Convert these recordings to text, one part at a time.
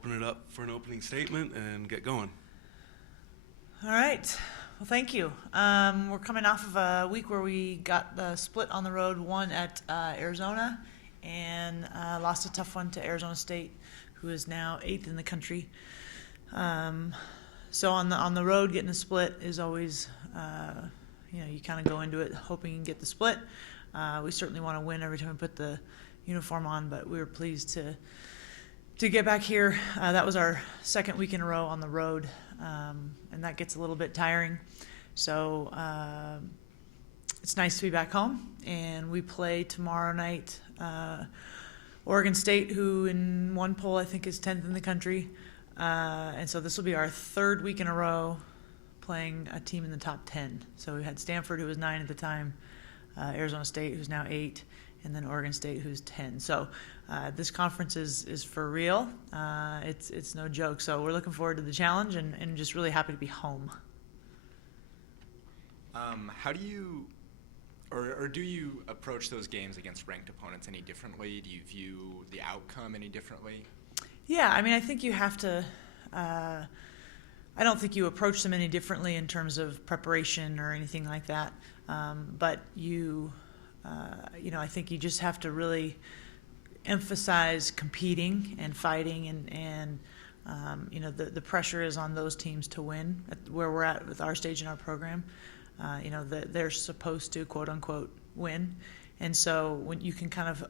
open it up for an opening statement and get going. All right. Well, thank you. We're coming off of a week where we got the split on the road, won at Arizona, and lost a tough one to Arizona State, who is now 8th in the country. So on the road, getting a split is always, you kind of go into it hoping you can get the split. We certainly want to win every time we put the uniform on, but we were pleased to get back here. That was our second week in a row on the road, and that gets a little bit tiring. So it's nice to be back home, and we play tomorrow night Oregon State, who in one poll I think is 10th in the country. And so this will be our third week in a row playing a team in the top 10. So we had Stanford, who was 9 at the time, Arizona State, who's now 8, and then Oregon State, who's 10. So this conference is for real. It's no joke. So we're looking forward to the challenge and just really happy to be home. How do you, or do you approach those games against ranked opponents any differently? Do you view the outcome any differently? Yeah, I mean, I think you have to. I don't think you approach them any differently in terms of preparation or anything like that. But I think you just have to really emphasize competing and fighting, and the pressure is on those teams to win at where we're at with our stage in our program. They're supposed to quote unquote win, and so when you can kind of,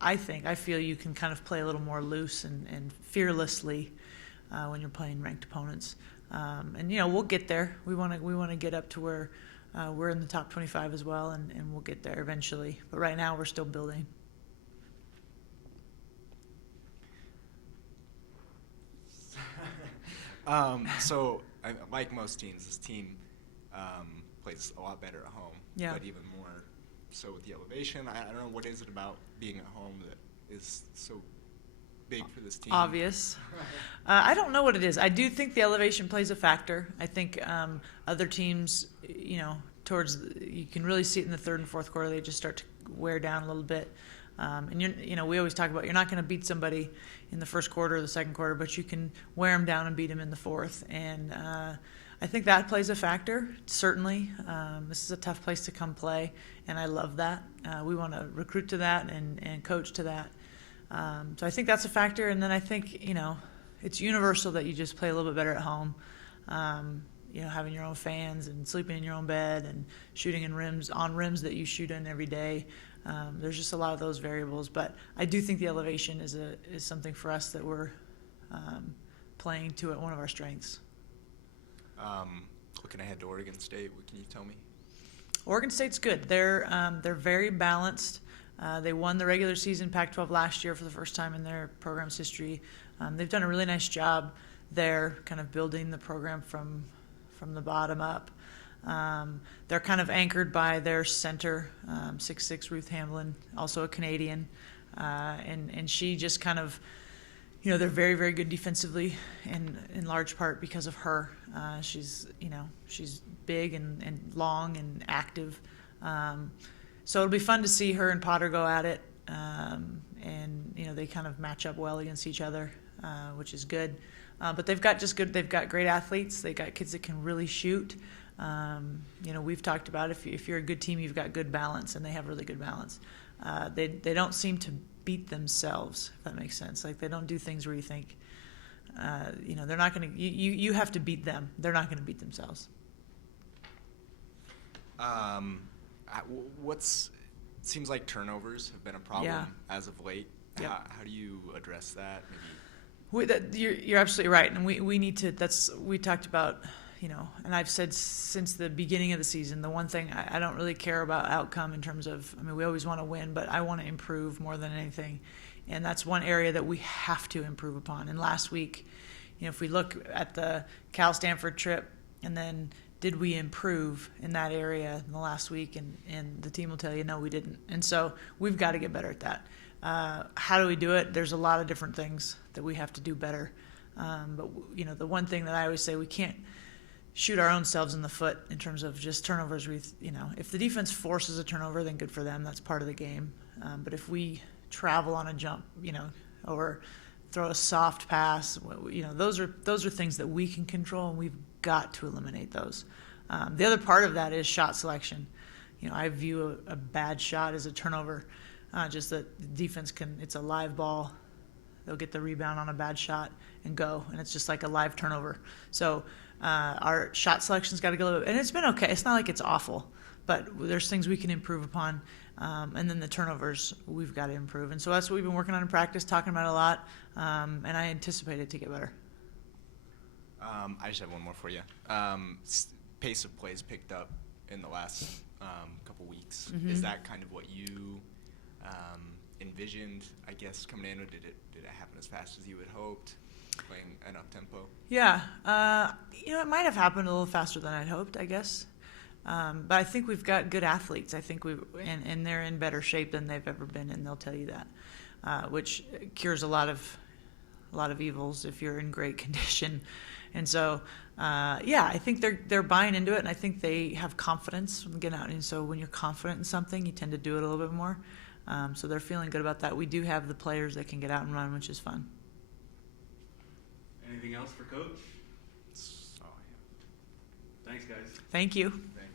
I feel you can kind of play a little more loose and fearlessly when you're playing ranked opponents. We'll get there. We want to get up to where we're in the top 25 as well, and we'll get there eventually. But right now we're still building. So like most teams, this team plays a lot better at home, yeah. But even more so with the elevation. I don't know, what is it about being at home that is so big for this team? Obvious. I don't know what it is. I do think the elevation plays a factor. I think other teams, you can really see it in the third and fourth quarter. They just start to wear down a little bit. We always talk about you're not going to beat somebody in the first quarter or the second quarter, but you can wear them down and beat them in the fourth. And I think that plays a factor, certainly. This is a tough place to come play, and I love that. We want to recruit to that and coach to that. So I think that's a factor. And then I think, it's universal that you just play a little bit better at home. Having your own fans and sleeping in your own bed and shooting in rims that you shoot in every day. There's just a lot of those variables. But I do think the elevation is something for us that we're playing to at one of our strengths. Looking ahead to Oregon State, what can you tell me? Oregon State's good. They're very balanced. They won the regular season Pac-12 last year for the first time in their program's history. They've done a really nice job there, kind of building the program from the bottom up. They're kind of anchored by their center, 6'6" Ruth Hamblin, also a Canadian, and she just kind of, they're very, very good defensively, and in large part because of her. She's big and long and active. So it'll be fun to see her and Potter go at it, and they kind of match up well against each other, which is good. But they've got great athletes. They got kids that can really shoot. We've talked about if you're a good team, you've got good balance, and they have really good balance. They don't seem to beat themselves, if that makes sense. Like, they don't do things where you think, they're not going to. You have to beat them. They're not going to beat themselves. Seems like turnovers have been a problem as of late. Yep. How do you address that? You're absolutely right, and we need to. We talked about, and I've said since the beginning of the season, the one thing I don't really care about outcome in terms of. We always want to win, but I want to improve more than anything, and that's one area that we have to improve upon. And last week, if we look at the Cal Stanford trip, and then did we improve in that area in the last week, and the team will tell you no, we didn't, and so we've got to get better at that. How do we do it? There's a lot of different things that we have to do better. But the one thing that I always say, we can't shoot our own selves in the foot in terms of just turnovers. If the defense forces a turnover, then good for them. That's part of the game. But if we travel on a jump, or throw a soft pass. Those are things that we can control, and we've got to eliminate those. The other part of that is shot selection. I view a bad shot as a turnover. Just that the defense it's a live ball. They'll get the rebound on a bad shot and go, and it's just like a live turnover. So our shot selection's got to go, and it's been okay. It's not like it's awful, but there's things we can improve upon. And then the turnovers we've got to improve. And so that's what we've been working on in practice, talking about a lot, and I anticipate it to get better. I just have one more for you. Pace of plays picked up in the last couple weeks. Mm-hmm. Is that kind of what you envisioned, I guess, coming in, or did it happen as fast as you had hoped, playing an up-tempo? Yeah. It might have happened a little faster than I'd hoped, I guess. But I think we've got good athletes. I think and they're in better shape than they've ever been, and they'll tell you that, which cures a lot of evils if you're in great condition. And so, I think they're buying into it, and I think they have confidence from getting out. And so when you're confident in something, you tend to do it a little bit more. So they're feeling good about that. We do have the players that can get out and run, which is fun. Anything else for Coach? Oh, yeah. Thanks, guys. Thank you. Thanks.